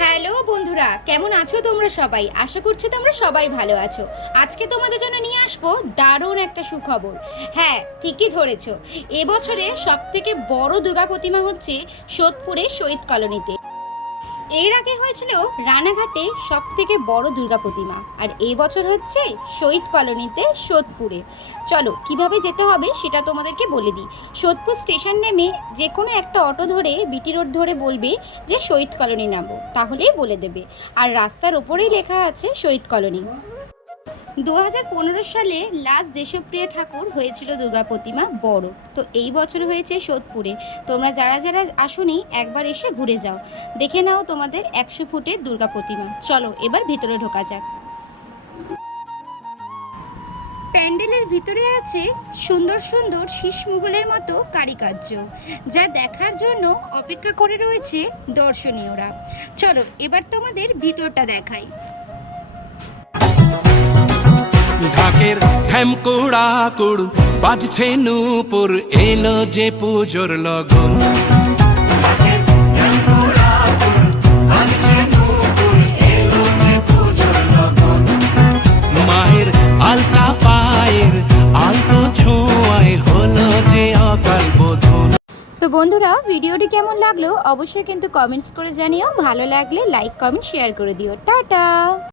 Hello বন্ধুরা, কেমন আছো তোমরা সবাই? আশা করছি তোমরা সবাই ভালো আছো। আজকে তোমাদের জন্য নিয়ে আসবো দারুণ একটা সুখবর। হ্যাঁ, ঠিকই ধরেছো। এবছরে সবথেকে বড় দুর্গা প্রতিমা হচ্ছে সোদপুরে শহীদ কলোনিতে। এর আগে হয়েছিল রানাঘাটে সবথেকে বড় দুর্গা প্রতিমা, আর এই বছর হচ্ছে শহীদ কলোনিতে সোদপুরে। চলো কিভাবে যেতে হবে সেটা তোমাদেরকে বলে দিই। সোদপুর স্টেশন নেমে যে কোনো একটা অটো ধরে বিটি রোড ধরে বলবে যে শহীদ কলোনি নামবো, তাহলেই বলে দেবে। আর রাস্তার ওপরেই লেখা আছে শহীদ কলোনি। 2015 সালে লাস্ট দেশপ্রিয় ঠাকুর হয়েছিল দুর্গা প্রতিমা বড়, তো এই বছর হয়েছে সোদপুরে। তোমরা যারা যারা আসোনি একবার এসে ঘুরে যাও, দেখে নাও তোমাদের 100 ফুটের দুর্গা প্রতিমা। চলো এবার ভিতরে ঢোকা যাক। প্যান্ডেলের ভিতরে আছে সুন্দর সুন্দর শীষ মুঘলের মতো কারুকার্য, যা দেখার জন্য অপেক্ষা করে রয়েছে দর্শনীয়রা। চলো এবার তোমাদের ভিতরটা দেখাই। ঢাকের ঠ্যামকুড়া কুড় বাজছে নূপুর, এলো যে পুজোর লগন। মায়ের আলতা পায়ের আলতো ছোঁয়ায় হলো যে অকাল বোধন। তো বন্ধুরা, ভিডিওটি কেমন লাগলো অবশ্যই কিন্তু কমেন্টস করে জানিও। ভালো লাগলে লাইক কমেন্ট শেয়ার করে দিও। টাটা।